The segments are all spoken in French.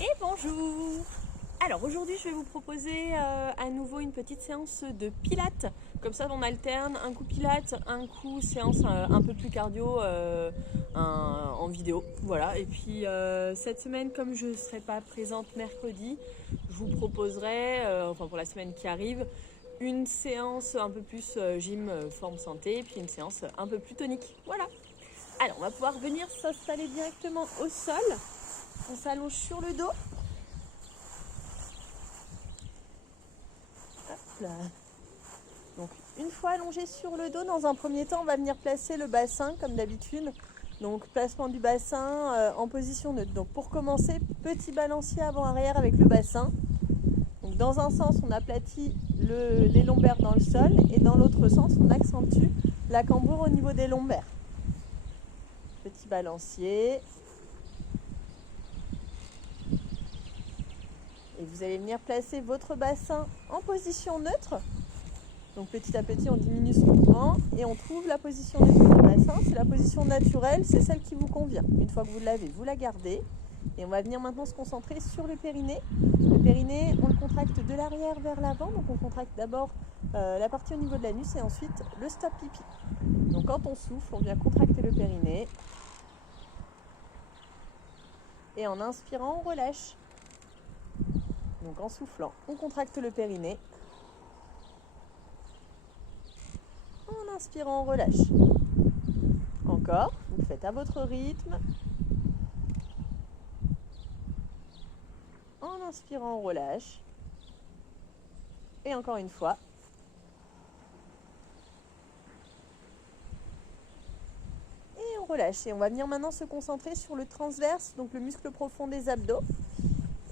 Et bonjour! Alors aujourd'hui je vais vous proposer à nouveau une petite séance de pilates. Comme ça on alterne un coup pilates, un coup séance un peu plus cardio en vidéo. Voilà. Et puis cette semaine, comme je ne serai pas présente mercredi, je vous proposerai, enfin pour la semaine qui arrive, une séance un peu plus gym forme santé, et puis une séance un peu plus tonique. Voilà. Alors on va pouvoir venir s'installer directement au sol. On s'allonge sur le dos. Hop là. Donc une fois allongé sur le dos, dans un premier temps, on va venir placer le bassin comme d'habitude. Donc placement du bassin en position neutre. Donc pour commencer, petit balancier avant-arrière avec le bassin. Donc dans un sens, on aplatit les lombaires dans le sol et dans l'autre sens, on accentue la cambrure au niveau des lombaires. Petit balancier. Et vous allez venir placer votre bassin en position neutre. Donc petit à petit, on diminue ce mouvement et on trouve la position neutre du bassin. C'est la position naturelle, c'est celle qui vous convient. Une fois que vous l'avez, vous la gardez. Et on va venir maintenant se concentrer sur le périnée. Le périnée, on le contracte de l'arrière vers l'avant. Donc on contracte d'abord la partie au niveau de l'anus et ensuite le stop pipi. Donc quand on souffle, on vient contracter le périnée. Et en inspirant, on relâche. Donc en soufflant, on contracte le périnée. En inspirant, on relâche. Encore, vous le faites à votre rythme. En inspirant, on relâche. Et encore une fois. Et on relâche. Et on va venir maintenant se concentrer sur le transverse, donc le muscle profond des abdos.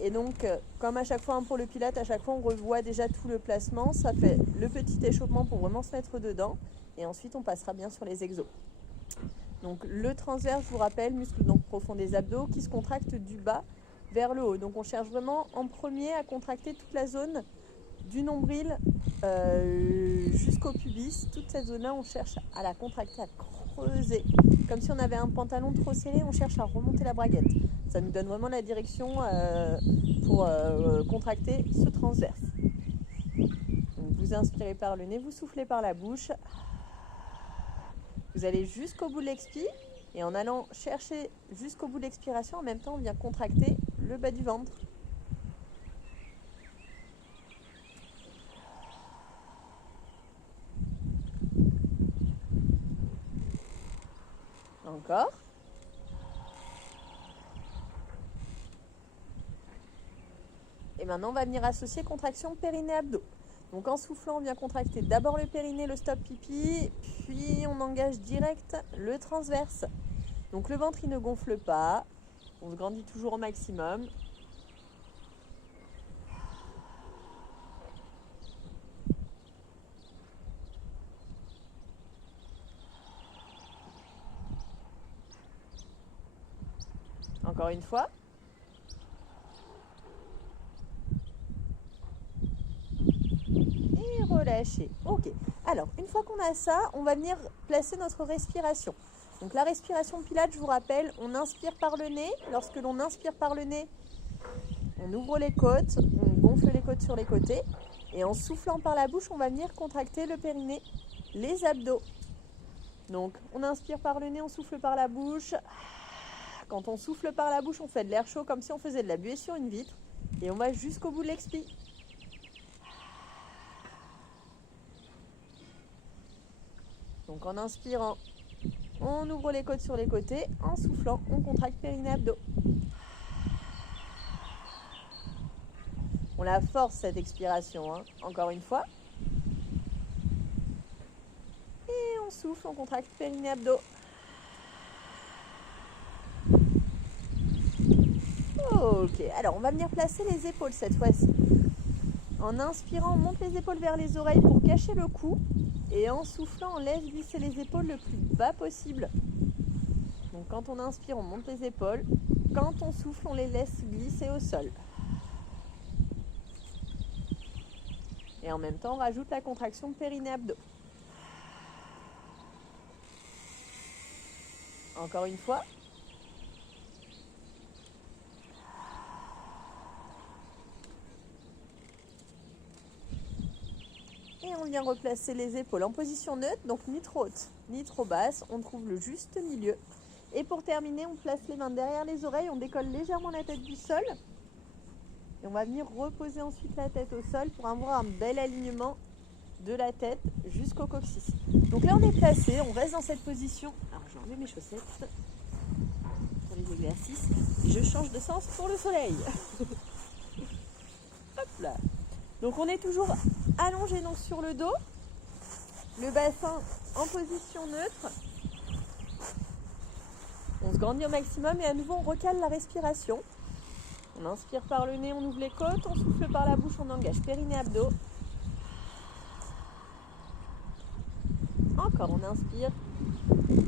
Et donc, comme à chaque fois pour le pilates, à chaque fois on revoit déjà tout le placement. Ça fait le petit échauffement pour vraiment se mettre dedans. Et ensuite, on passera bien sur les exos. Donc le transverse, je vous rappelle, muscle donc profond des abdos qui se contracte du bas vers le haut. Donc on cherche vraiment en premier à contracter toute la zone du nombril jusqu'au pubis. Toute cette zone-là, on cherche à la contracter, à creuser. Comme si on avait un pantalon trop serré, on cherche à remonter la braguette. Ça nous donne vraiment la direction pour contracter ce transverse. Donc vous inspirez par le nez, vous soufflez par la bouche. Vous allez jusqu'au bout de l'expire et en allant chercher jusqu'au bout de l'expiration, en même temps, on vient contracter le bas du ventre. Encore. Et maintenant, on va venir associer contraction périnée-abdos. Donc en soufflant, on vient contracter d'abord le périnée, le stop pipi, puis on engage direct le transverse. Donc le ventre, il ne gonfle pas. On se grandit toujours au maximum. Encore une fois. Et relâcher. Ok. Alors, une fois qu'on a ça, on va venir placer notre respiration. Donc la respiration pilates, je vous rappelle, on inspire par le nez. Lorsque l'on inspire par le nez, on ouvre les côtes, on gonfle les côtes sur les côtés. Et en soufflant par la bouche, on va venir contracter le périnée, les abdos. Donc on inspire par le nez, on souffle par la bouche. Quand on souffle par la bouche, on fait de l'air chaud comme si on faisait de la buée sur une vitre. Et on va jusqu'au bout de l'expire. Donc en inspirant, on ouvre les côtes sur les côtés. En soufflant, on contracte périnée-abdos. On la force cette expiration, hein. Encore une fois. Et on souffle, on contracte périnée-abdos. Ok, alors on va venir placer les épaules cette fois-ci. En inspirant, on monte les épaules vers les oreilles pour cacher le cou. Et en soufflant, on laisse glisser les épaules le plus bas possible. Donc quand on inspire, on monte les épaules. Quand on souffle, on les laisse glisser au sol. Et en même temps, on rajoute la contraction périnée-abdos. Encore une fois. Et on vient replacer les épaules en position neutre, donc ni trop haute, ni trop basse. On trouve le juste milieu. Et pour terminer, on place les mains derrière les oreilles, on décolle légèrement la tête du sol. Et on va venir reposer ensuite la tête au sol pour avoir un bel alignement de la tête jusqu'au coccyx. Donc là, on est placé, on reste dans cette position. Alors, je vais enlever mes chaussettes pour les exercices. Et je change de sens pour le soleil. Hop là. Donc, on est toujours allongé donc, sur le dos. Le bassin en position neutre. On se grandit au maximum et à nouveau, on recale la respiration. On inspire par le nez, on ouvre les côtes. On souffle par la bouche, on engage périnée, abdos. Encore, on inspire,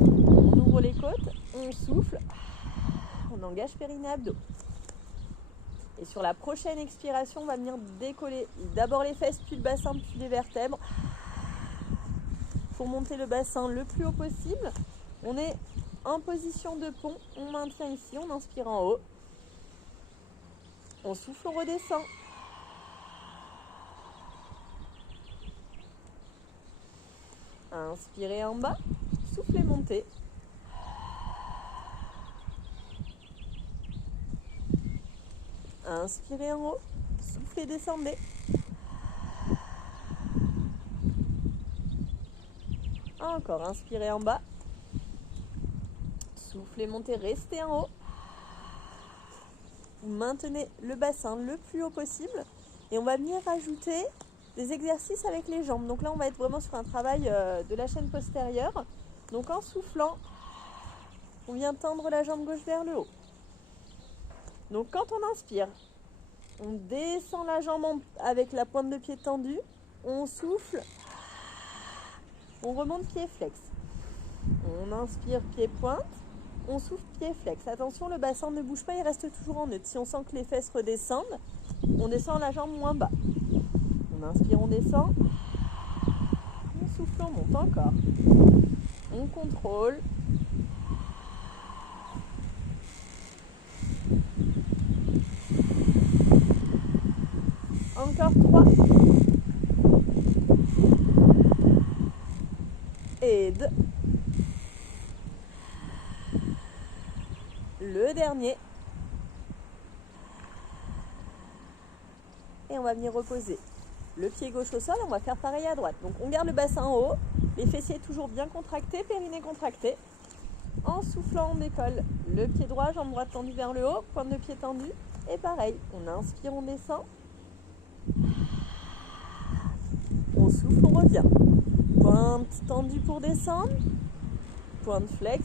on ouvre les côtes, on souffle, on engage périnée, abdos. Et sur la prochaine expiration, on va venir décoller d'abord les fesses, puis le bassin, puis les vertèbres. Pour monter le bassin le plus haut possible, on est en position de pont, on maintient ici, on inspire en haut. On souffle, on redescend. Inspirez en bas, soufflez, montez. Inspirez en haut, soufflez, descendez. Encore, inspirez en bas. Soufflez, montez, restez en haut. Vous maintenez le bassin le plus haut possible. Et on va venir rajouter des exercices avec les jambes. Donc là, on va être vraiment sur un travail de la chaîne postérieure. Donc en soufflant, on vient tendre la jambe gauche vers le haut. Donc quand on inspire, on descend la jambe avec la pointe de pied tendue. On souffle. On remonte pied flex. On inspire pied pointe. On souffle pied flex. Attention, le bassin ne bouge pas, il reste toujours en neutre. Si on sent que les fesses redescendent, on descend la jambe moins bas. On inspire, on descend. On souffle, on monte encore. On contrôle. Encore 3. Et 2. Le dernier. Et on va venir reposer le pied gauche au sol. On va faire pareil à droite. Donc on garde le bassin en haut. Les fessiers toujours bien contractés, périnée contracté. En soufflant, on décolle le pied droit, jambe droite tendue vers le haut, pointe de pied tendue. Et pareil, on inspire, on descend. On souffle, on revient. Pointe tendue pour descendre. Pointe flex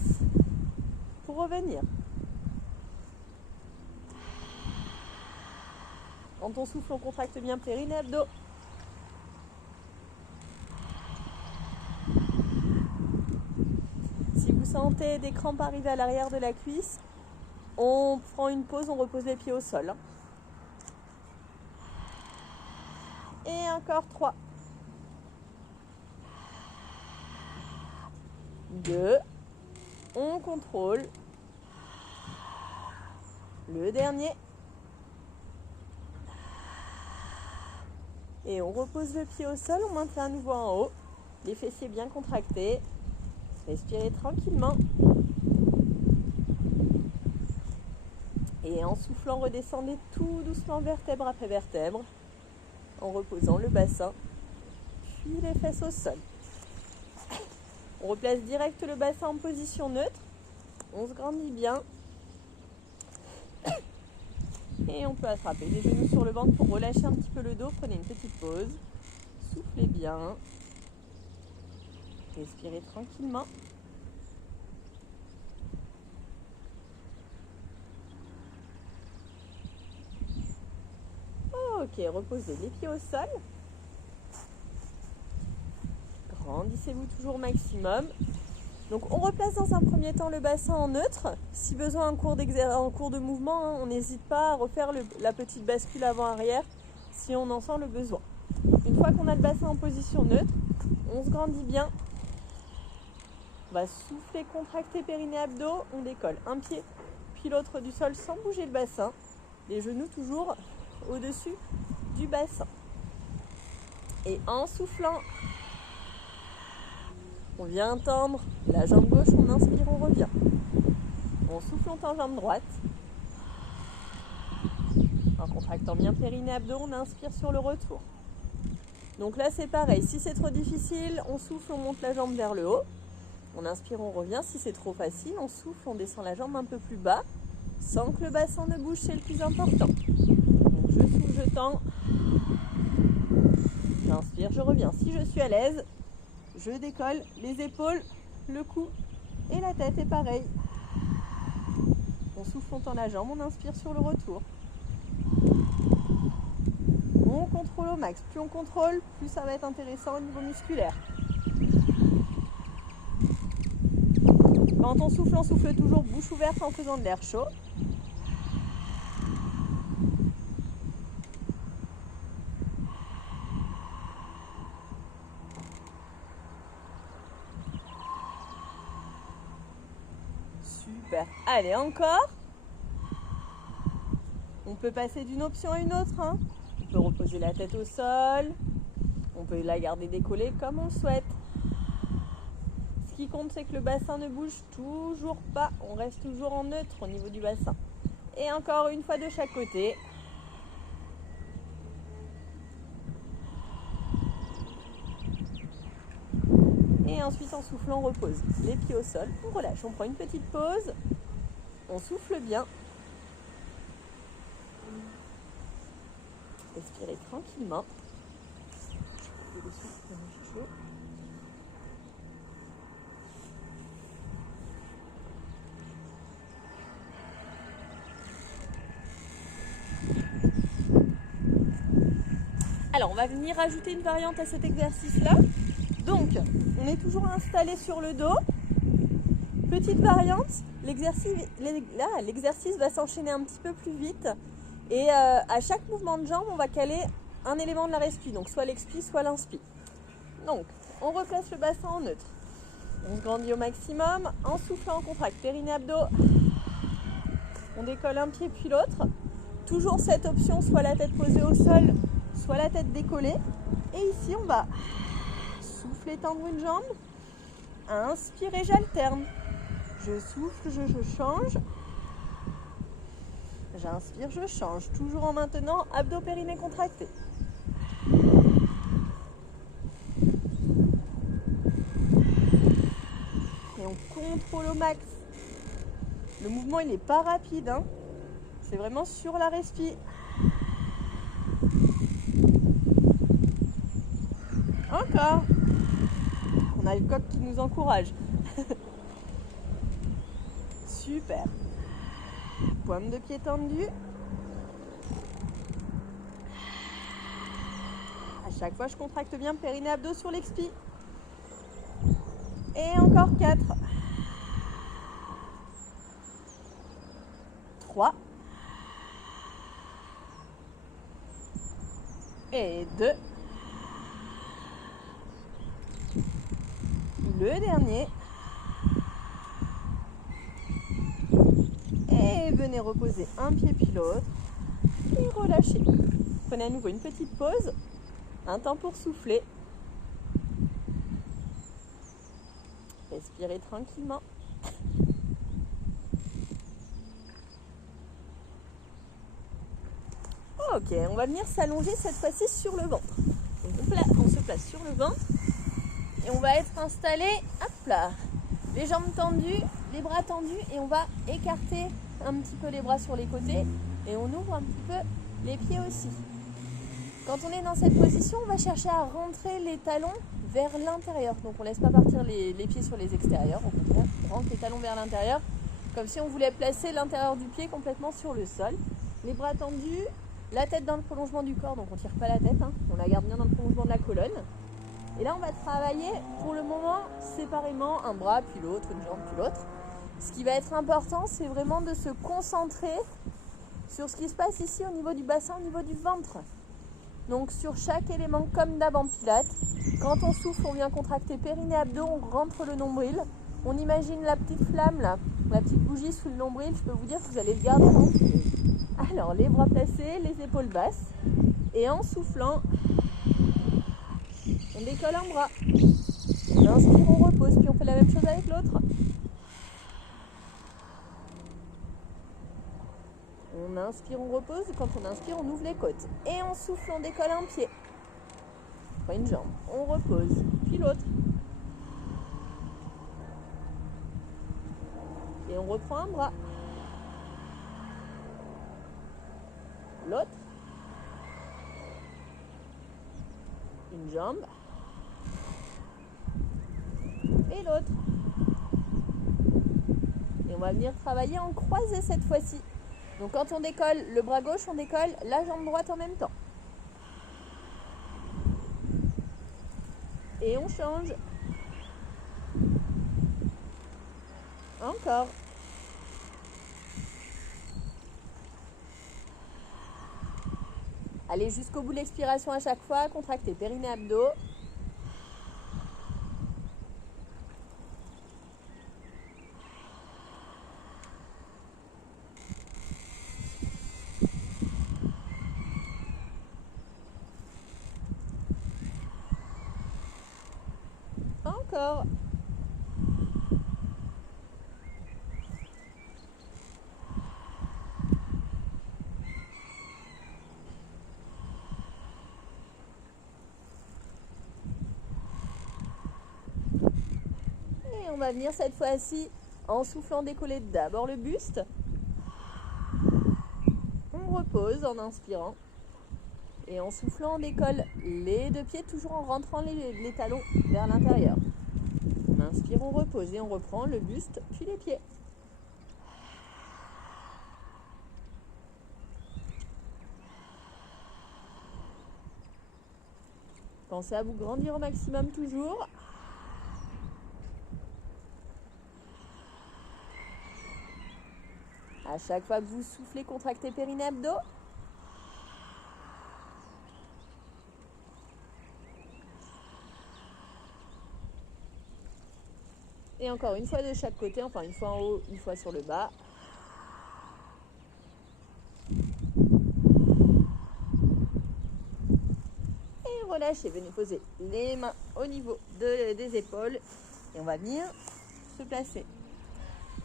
pour revenir. Quand on souffle, on contracte bien périnée, abdos. Si vous sentez des crampes arriver à l'arrière de la cuisse, on prend une pause, on repose les pieds au sol. Et encore 3. 2. On contrôle. Le dernier. Et on repose le pied au sol, on maintient à nouveau en haut. Les fessiers bien contractés. Respirez tranquillement. Et en soufflant, redescendez tout doucement vertèbre après vertèbre. En reposant le bassin. Puis les fesses au sol. On replace direct le bassin en position neutre. On se grandit bien. Et on peut attraper les genoux sur le ventre pour relâcher un petit peu le dos. Prenez une petite pause. Soufflez bien. Respirez tranquillement. Ok, reposez les pieds au sol. Grandissez-vous toujours au maximum. Donc on replace dans un premier temps le bassin en neutre. Si besoin en cours de mouvement, on n'hésite pas à refaire la petite bascule avant-arrière si on en sent le besoin. Une fois qu'on a le bassin en position neutre, on se grandit bien. On va souffler, contracter périnée abdos. On décolle un pied puis l'autre du sol sans bouger le bassin. Les genoux toujours au-dessus du bassin. Et en soufflant, on vient tendre la jambe gauche, on inspire, on revient. On souffle, on tend jambe droite. En contractant bien périnée abdos, on inspire sur le retour. Donc là c'est pareil, si c'est trop difficile, on souffle, on monte la jambe vers le haut. On inspire, on revient. Si c'est trop facile, on souffle, on descend la jambe un peu plus bas, sans que le bassin ne bouge, c'est le plus important. Donc je souffle, je tends. J'inspire, je reviens. Si je suis à l'aise, je décolle les épaules, le cou et la tête est pareil. On souffle, on tend la jambe, on inspire sur le retour. On contrôle au max. Plus on contrôle, plus ça va être intéressant au niveau musculaire. Quand on souffle toujours bouche ouverte en faisant de l'air chaud. Super. Allez, encore. On peut passer d'une option à une autre. On peut reposer la tête au sol. On peut la garder décollée comme on le souhaite. Ce qui compte, c'est que le bassin ne bouge toujours pas. On reste toujours en neutre au niveau du bassin. Et encore une fois de chaque côté. Et ensuite, en soufflant, on repose les pieds au sol. On relâche. On prend une petite pause. On souffle bien. Respirez tranquillement. Alors, on va venir ajouter une variante à cet exercice-là. Donc, on est toujours installé sur le dos. Petite variante, l'exercice va s'enchaîner un petit peu plus vite. Et à chaque mouvement de jambe, on va caler un élément de la respi, donc soit l'expi, soit l'inspi. Donc, on replace le bassin en neutre. On se grandit au maximum. En soufflant, on contracte périnée abdos. On décolle un pied puis l'autre. Toujours cette option, soit la tête posée au sol, soit la tête décollée. Et ici, on va souffler, tendre une jambe. Inspirer, j'alterne. Je souffle, je change. J'inspire, je change. Toujours en maintenant abdos périnée contractés. Et on contrôle au max. Le mouvement, il n'est pas rapide. C'est vraiment sur la respi. Encore. On a le coq qui nous encourage. Super. Paume de pied tendue. À chaque fois, je contracte bien périnée abdos sur l'expi. Et encore 4. 3. Et 2. Le dernier. Et venez reposer un pied puis l'autre. Et relâchez. Prenez à nouveau une petite pause. Un temps pour souffler. Respirez tranquillement. Ok, on va venir s'allonger cette fois-ci sur le ventre. Donc on se place sur le ventre. Et on va être installé, hop là, les jambes tendues, les bras tendus. Et on va écarter un petit peu les bras sur les côtés. Et on ouvre un petit peu les pieds aussi. Quand on est dans cette position, on va chercher à rentrer les talons vers l'intérieur. Donc on ne laisse pas partir les pieds sur les extérieurs. Au contraire, on rentre les talons vers l'intérieur. Comme si on voulait placer l'intérieur du pied complètement sur le sol. Les bras tendus, la tête dans le prolongement du corps. Donc on ne tire pas la tête, on la garde bien dans le prolongement de la colonne. Et là on va travailler pour le moment séparément, un bras puis l'autre, une jambe puis l'autre. Ce qui va être important, c'est vraiment de se concentrer sur ce qui se passe ici au niveau du bassin, au niveau du ventre. Donc sur chaque élément comme d'hab en pilates, quand on souffle, on vient contracter périnée abdos, on rentre le nombril. On imagine la petite flamme là, la petite bougie sous le nombril, je peux vous dire que vous allez le garder en entier. Alors les bras placés, les épaules basses. Et en soufflant, on décolle un bras. On inspire, on repose, puis on fait la même chose avec l'autre. On inspire, on repose. Quand on inspire, on ouvre les côtes. Et en souffle, on décolle un pied. Pas une jambe. On repose, puis l'autre. Et on reprend un bras. L'autre. Une jambe. Et l'autre. Et on va venir travailler en croisé cette fois-ci. Donc quand on décolle le bras gauche, on décolle la jambe droite en même temps. Et on change. Encore. Allez jusqu'au bout de l'expiration à chaque fois, contractez périnée abdos. Encore. Et on va venir cette fois-ci en soufflant décoller d'abord le buste. On repose en inspirant. Et en soufflant, on décolle les deux pieds, toujours en rentrant les talons vers l'intérieur. On inspire, on repose et on reprend le buste, puis les pieds. Pensez à vous grandir au maximum toujours. À chaque fois que vous soufflez, contractez périnée abdos. Et encore une fois de chaque côté, enfin une fois en haut, une fois sur le bas. Et relâchez, venez poser les mains au niveau des épaules. Et on va venir se placer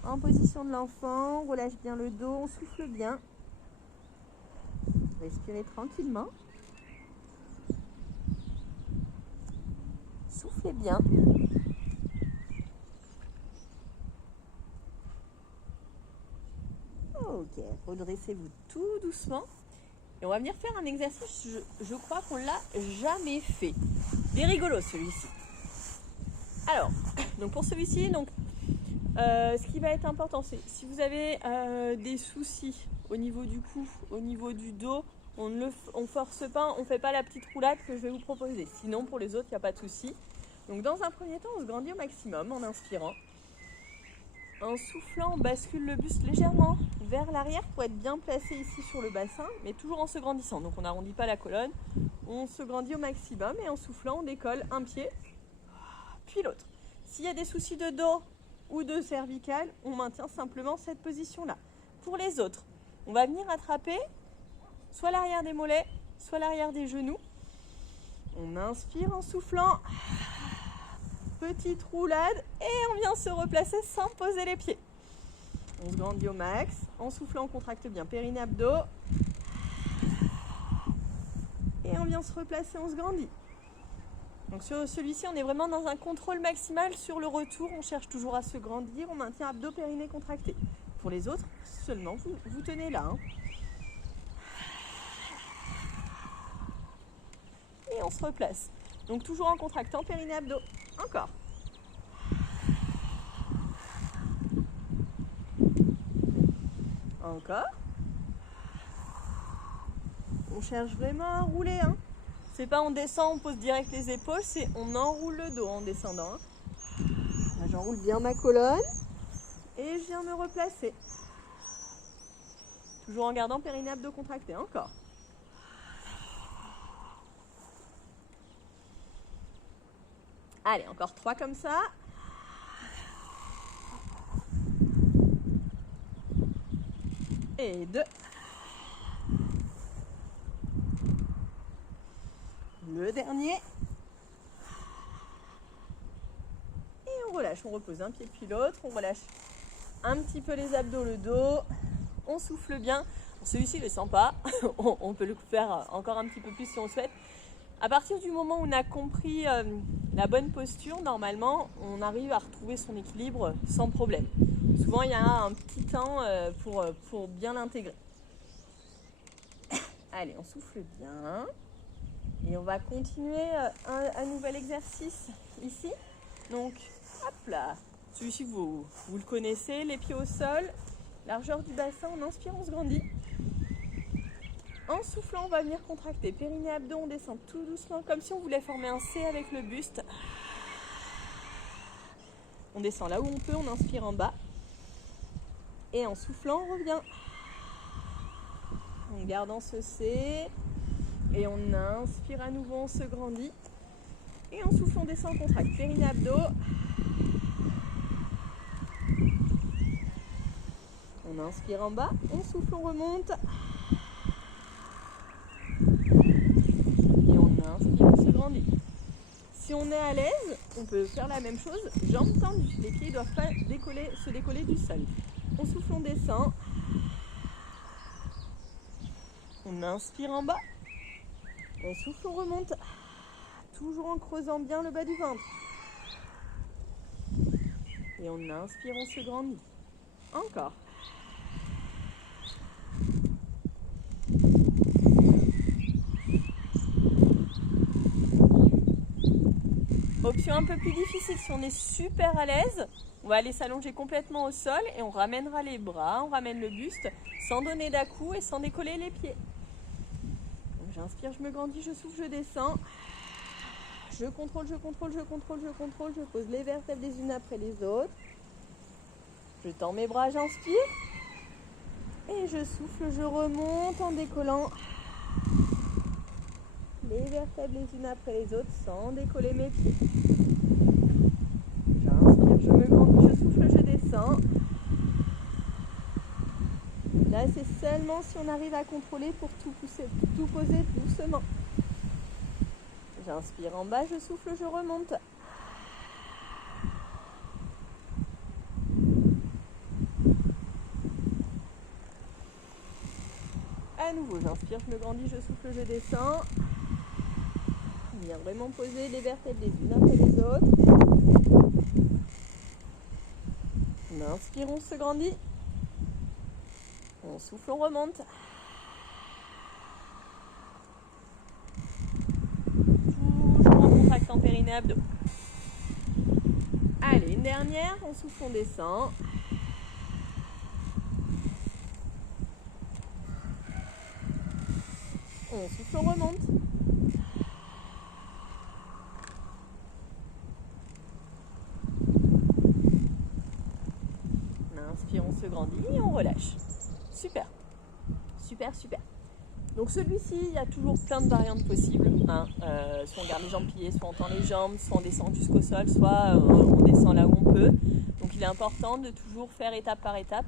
en position de l'enfant. On relâche bien le dos, on souffle bien. Respirez tranquillement. Soufflez bien. Ok, redressez-vous tout doucement. Et on va venir faire un exercice, je crois qu'on l'a jamais fait. Il est rigolo celui-ci. Alors, donc pour celui-ci, ce qui va être important, c'est si vous avez des soucis au niveau du cou, au niveau du dos, on ne force pas, on ne fait pas la petite roulade que je vais vous proposer. Sinon, pour les autres, il n'y a pas de souci. Donc dans un premier temps, on se grandit au maximum en inspirant. En soufflant, on bascule le buste légèrement vers l'arrière pour être bien placé ici sur le bassin, mais toujours en se grandissant. Donc on n'arrondit pas la colonne, on se grandit au maximum et en soufflant, on décolle un pied, puis l'autre. S'il y a des soucis de dos ou de cervical, on maintient simplement cette position-là. Pour les autres, on va venir attraper soit l'arrière des mollets, soit l'arrière des genoux. On inspire en soufflant. Petite roulade et on vient se replacer sans poser les pieds. On se grandit au max. En soufflant, on contracte bien périnée abdos. Et on vient se replacer, on se grandit. Donc sur celui-ci, on est vraiment dans un contrôle maximal. Sur le retour, on cherche toujours à se grandir. On maintient abdos, périnée contractés. Pour les autres, seulement vous tenez là. Et on se replace. Donc toujours en contractant périnée abdos. Encore. Encore. On cherche vraiment à rouler. C'est pas on descend, on pose direct les épaules, c'est on enroule le dos en descendant. Là, j'enroule bien ma colonne. Et je viens me replacer. Toujours en gardant périnée abdos contracté. Encore. Allez, encore 3 comme ça. Et 2. Le dernier. Et on relâche, on repose un pied puis l'autre, on relâche un petit peu les abdos, le dos, on souffle bien. Celui-ci ne le sent pas, on peut le faire encore un petit peu plus si on souhaite. À partir du moment où on a compris la bonne posture, normalement, on arrive à retrouver son équilibre sans problème. Souvent, il y a un petit temps pour bien l'intégrer. Allez, on souffle bien. Et on va continuer un nouvel exercice ici. Donc, hop là. Celui-ci, vous le connaissez, les pieds au sol, largeur du bassin, on inspire, on se grandit. En soufflant, on va venir contracter périnée, abdos, on descend tout doucement, comme si on voulait former un C avec le buste. On descend là où on peut, on inspire en bas. Et en soufflant, on revient. En gardant ce C. Et on inspire à nouveau, on se grandit. Et en soufflant, on descend, on contracte périnée, abdos. On inspire en bas, on souffle, on remonte. Et on inspire, on se grandit. Si on est à l'aise, on peut faire la même chose, jambes tendues. Les pieds ne doivent pas se décoller du sol. On souffle, on descend. On inspire en bas. On souffle, on remonte. Toujours en creusant bien le bas du ventre. Et on inspire, on se grandit. Encore. Option un peu plus difficile, si on est super à l'aise, on va aller s'allonger complètement au sol et on ramènera les bras, on ramène le buste sans donner d'à-coups et sans décoller les pieds. J'inspire, je me grandis, je souffle, je descends. Je contrôle, je contrôle, je contrôle, je contrôle. Je pose les vertèbres les unes après les autres. Je tends mes bras, j'inspire. Et je souffle, je remonte en décollant les vertèbres les unes après les autres sans décoller mes pieds. J'inspire, je me grandis, je souffle, je descends. Là, c'est seulement si on arrive à contrôler pour tout poser doucement. J'inspire en bas, je souffle, je remonte. À nouveau, j'inspire, je me grandis, je souffle, je descends. Bien vraiment poser les vertèbres les unes après les autres. On inspire, on se grandit. On souffle, on remonte. Toujours en contractant périnée, abdos. Allez, une dernière, on souffle, on descend. On souffle, on remonte. On inspire, on se grandit et on relâche. Super, super, super. Donc celui-ci, il y a toujours plein de variantes possibles. Soit on garde les jambes pliées, soit on tend les jambes, soit on descend jusqu'au sol, soit on descend là où on peut. Donc il est important de toujours faire étape par étape.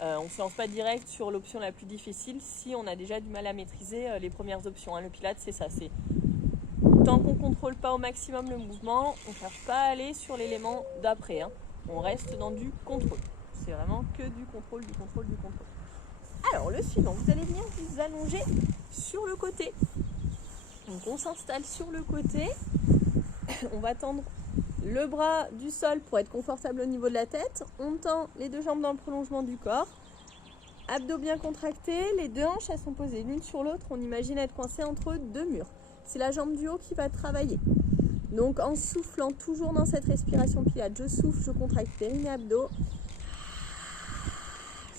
On ne se lance pas direct sur l'option la plus difficile si on a déjà du mal à maîtriser les premières options. Le Pilates, c'est ça. C'est tant qu'on ne contrôle pas au maximum le mouvement, on ne cherche pas à aller sur l'élément d'après. On reste dans du contrôle. C'est vraiment que du contrôle, du contrôle, du contrôle. Alors, le suivant, vous allez venir vous allonger sur le côté. Donc, on s'installe sur le côté. On va tendre le bras du sol pour être confortable au niveau de la tête. On tend les deux jambes dans le prolongement du corps. Abdos bien contractés. Les deux hanches, elles sont posées l'une sur l'autre. On imagine être coincé entre deux murs. C'est la jambe du haut qui va travailler. Donc, en soufflant toujours dans cette respiration Pilates, je souffle, je contracte périnée, abdos.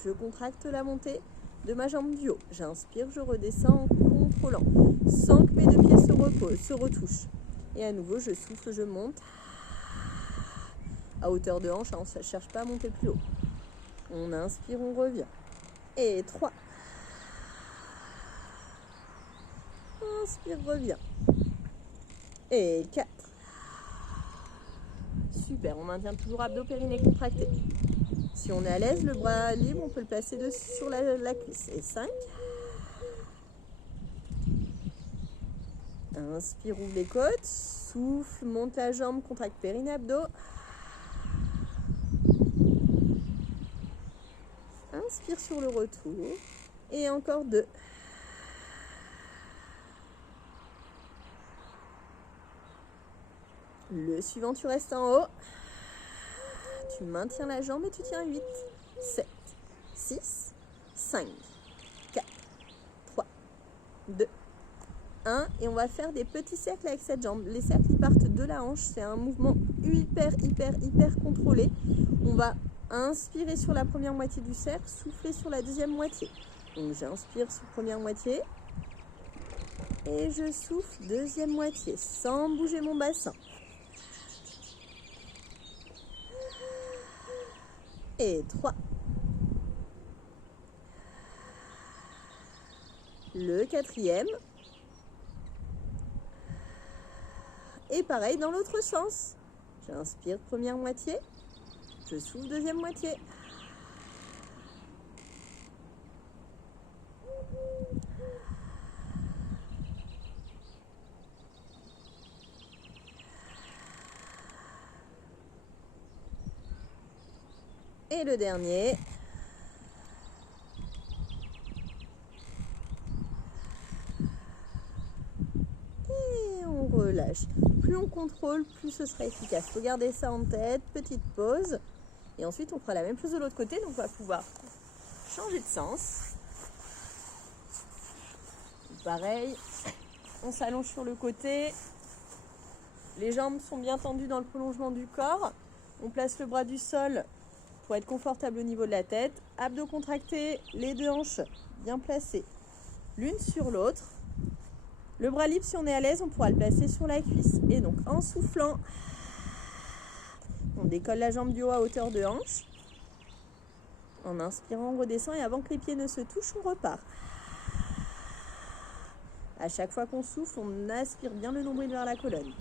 Je contracte la montée de ma jambe du haut. J'inspire, je redescends en contrôlant, sans que mes deux pieds se retouchent. Et à nouveau, je souffle, je monte. À hauteur de hanche, on ne cherche pas à monter plus haut. On inspire, on revient. Et 3. Inspire, reviens. Et 4. Super, on maintient toujours abdos, périnée contractés. Si on est à l'aise, le bras libre, on peut le placer sur la cuisse. Et 5. Inspire, ouvre les côtes. Souffle, monte la jambe, contracte périnée-abdos. Inspire sur le retour. Et encore 2. Le suivant, tu restes en haut. Tu maintiens la jambe et tu tiens 8, 7, 6, 5, 4, 3, 2, 1. Et on va faire des petits cercles avec cette jambe. Les cercles ils partent de la hanche. C'est un mouvement hyper contrôlé. On va inspirer sur la première moitié du cercle, souffler sur la deuxième moitié. Donc j'inspire sur la première moitié. Et je souffle deuxième moitié sans bouger mon bassin. Et 3. Le quatrième. Et pareil dans l'autre sens. J'inspire première moitié. Je souffle deuxième moitié. Et le dernier. Et on relâche. Plus on contrôle, plus ce sera efficace. Il faut garder ça en tête. Petite pause. Et ensuite, on fera la même chose de l'autre côté. Donc, on va pouvoir changer de sens. Pareil. On s'allonge sur le côté. Les jambes sont bien tendues dans le prolongement du corps. On place le bras du sol pour être confortable au niveau de la tête. Abdos contractés, les deux hanches bien placées l'une sur l'autre. Le bras libre, si on est à l'aise, on pourra le placer sur la cuisse. Et donc en soufflant, on décolle la jambe du haut à hauteur de hanche. En inspirant, on redescend et avant que les pieds ne se touchent, on repart. À chaque fois qu'on souffle, on aspire bien le nombril vers la colonne.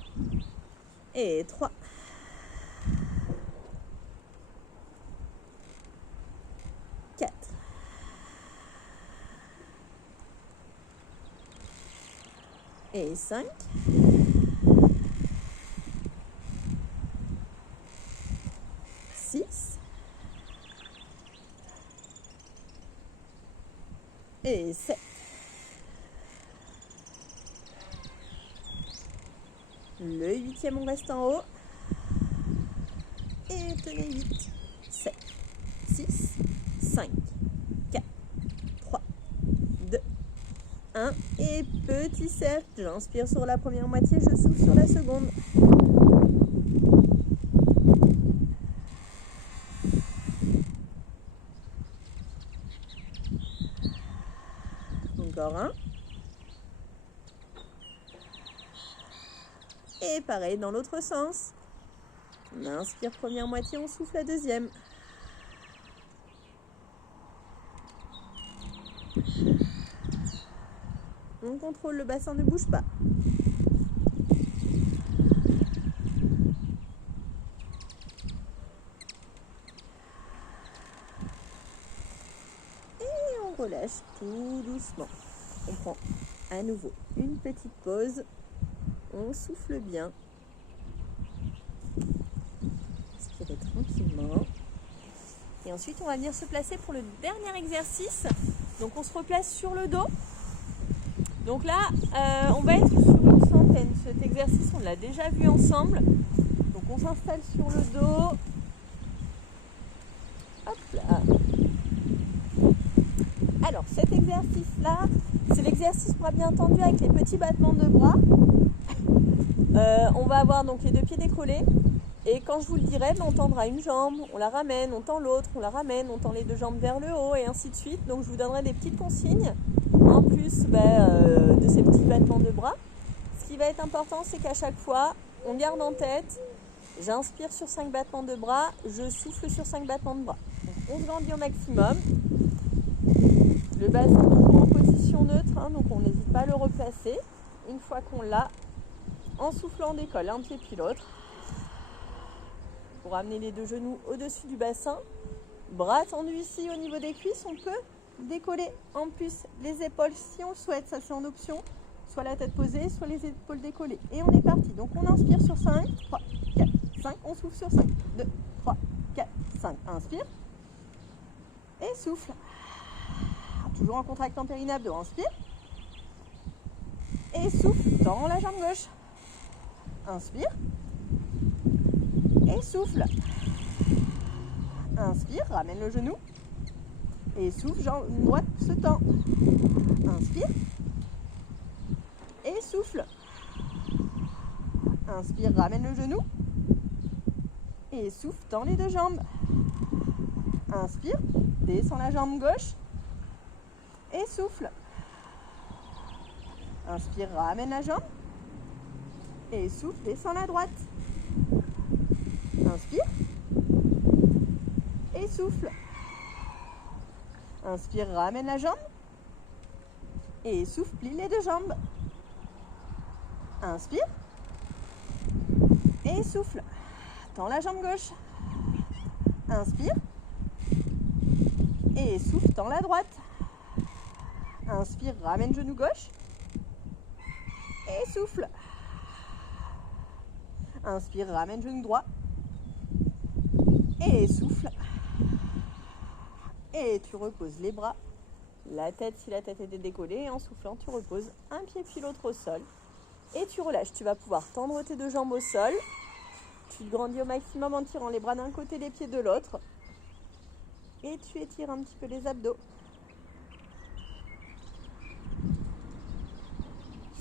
Et 3. Et 5. Et 7. Le 8e, on reste en haut. Et tenez 8, 7, 6, 5, 4, 3, 2, 1. Et petit cercle. J'inspire sur la première moitié, je souffle sur la seconde. Encore un. Et pareil dans l'autre sens. On inspire première moitié, on souffle la deuxième. On contrôle le bassin, ne bouge pas. Et on relâche tout doucement. On prend à nouveau une petite pause. On souffle bien. Inspirez tranquillement. Et ensuite, on va venir se placer pour le dernier exercice. Donc, on se replace sur le dos. Donc là, on va être sur une centaine. Cet exercice, on l'a déjà vu ensemble. Donc, on s'installe sur le dos. Hop là. Alors, cet exercice-là, c'est l'exercice bras bien tendu avec les petits battements de bras. On va avoir donc les deux pieds décollés. Et quand je vous le dirai, on tendra une jambe, on la ramène, on tend l'autre, on la ramène, on tend les deux jambes vers le haut et ainsi de suite. Donc je vous donnerai des petites consignes en plus de ces petits battements de bras. Ce qui va être important, c'est qu'à chaque fois, on garde en tête, j'inspire sur 5 battements de bras, je souffle sur 5 battements de bras. Donc on se grandit au maximum. Le bassin en position neutre, donc on n'hésite pas à le replacer. Une fois qu'on l'a, en soufflant, on décolle un pied puis l'autre. Pour amener les deux genoux au-dessus du bassin. Bras tendus ici au niveau des cuisses, on peut décoller en plus les épaules si on le souhaite, ça c'est en option. Soit la tête posée, soit les épaules décollées. Et on est parti. Donc on inspire sur 5, 3, 4, 5. On souffle sur 5, 2, 3, 4, 5. Inspire. Et souffle. Toujours en contractant périnabdo. Inspire. Et souffle. Tends la jambe gauche. Inspire. Et souffle. Inspire. Ramène le genou. Et souffle. Jambe droite se tend. Inspire. Et souffle. Inspire, ramène le genou. Et souffle, tends les deux jambes. Inspire, descends la jambe gauche. Et souffle. Inspire, ramène la jambe. Et souffle, descends la droite. Inspire. Et souffle. Inspire, ramène la jambe. Et souffle, plie les deux jambes. Inspire. Et souffle. Tends la jambe gauche. Inspire. Et souffle, tends la droite. Inspire, ramène genou gauche. Et souffle. Inspire, ramène genou droit. Et souffle. Et tu reposes les bras, la tête si la tête était décollée. Et en soufflant, tu reposes un pied puis l'autre au sol. Et tu relâches. Tu vas pouvoir tendre tes deux jambes au sol. Tu grandis au maximum en tirant les bras d'un côté, les pieds de l'autre. Et tu étires un petit peu les abdos.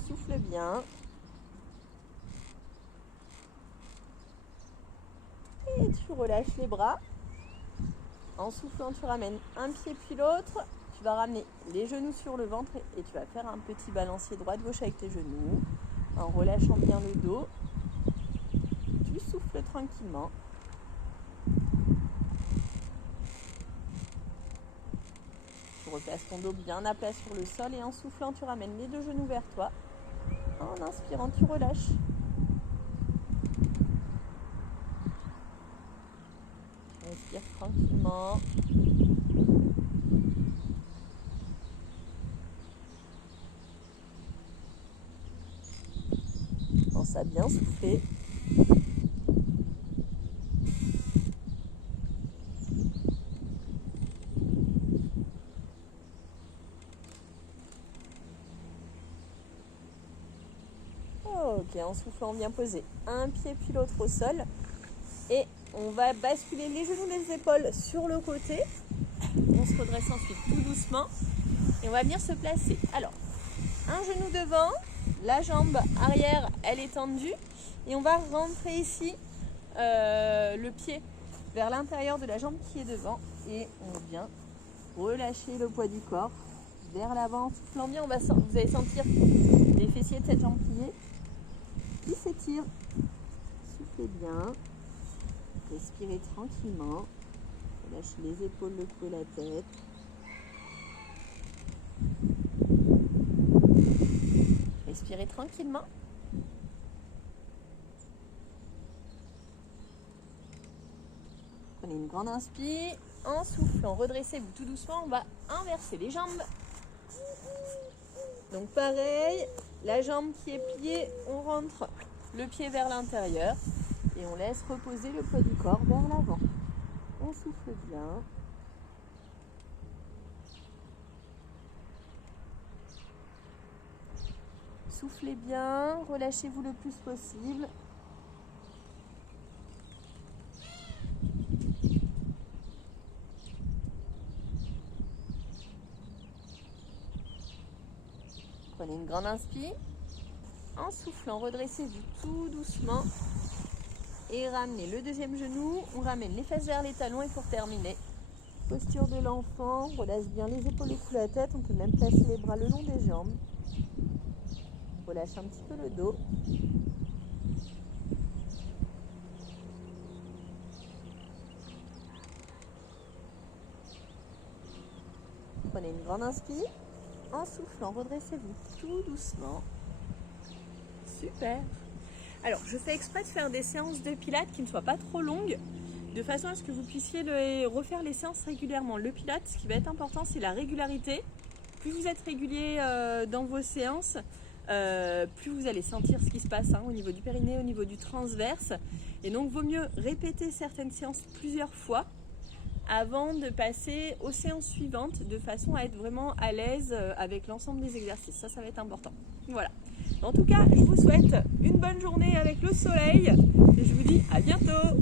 Souffle bien. Et tu relâches les bras. En soufflant, tu ramènes un pied puis l'autre. Tu vas ramener les genoux sur le ventre et tu vas faire un petit balancier droite-gauche avec tes genoux. En relâchant bien le dos. Tu souffles tranquillement. Tu replaces ton dos bien à plat sur le sol et en soufflant, tu ramènes les deux genoux vers toi. En inspirant, tu relâches. Tu respires tranquillement. Pense à bien souffler. Ok, en soufflant, bien poser un pied puis l'autre au sol. Et on va basculer les genoux, les épaules sur le côté. On se redresse ensuite tout doucement. Et on va venir se placer. Alors, un genou devant, la jambe arrière, elle est tendue. Et on va rentrer ici le pied vers l'intérieur de la jambe qui est devant. Et on vient relâcher le poids du corps vers l'avant. En soufflant bien, vous allez sentir les fessiers de cette jambe pliée qui s'étirent. Soufflez bien. Respirez tranquillement. Relâchez les épaules, le cou et la tête. Respirez tranquillement. Prenez une grande inspire. En soufflant, redressez-vous tout doucement. On va inverser les jambes. Donc pareil, la jambe qui est pliée, on rentre le pied vers l'intérieur. Et on laisse reposer le poids du corps vers l'avant. On souffle bien. Soufflez bien, relâchez-vous le plus possible. Prenez une grande inspire. En soufflant, redressez-vous tout doucement. Et ramenez le deuxième genou. On ramène les fesses vers les talons. Et pour terminer, posture de l'enfant. Relâche bien les épaules, le cou, la tête. On peut même placer les bras le long des jambes. Relâche un petit peu le dos. Prenez une grande inspire. En soufflant, redressez-vous tout doucement. Super. Alors, je fais exprès de faire des séances de pilates qui ne soient pas trop longues. de façon à ce que vous puissiez refaire les séances régulièrement. Le Pilates, ce qui va être important, c'est la régularité. Plus vous êtes régulier dans vos séances, plus vous allez sentir ce qui se passe au niveau du périnée, au niveau du transverse. Et donc, vaut mieux répéter certaines séances plusieurs fois avant de passer aux séances suivantes de façon à être vraiment à l'aise avec l'ensemble des exercices. Ça va être important. Voilà. En tout cas, je vous souhaite une bonne journée avec le soleil et je vous dis à bientôt.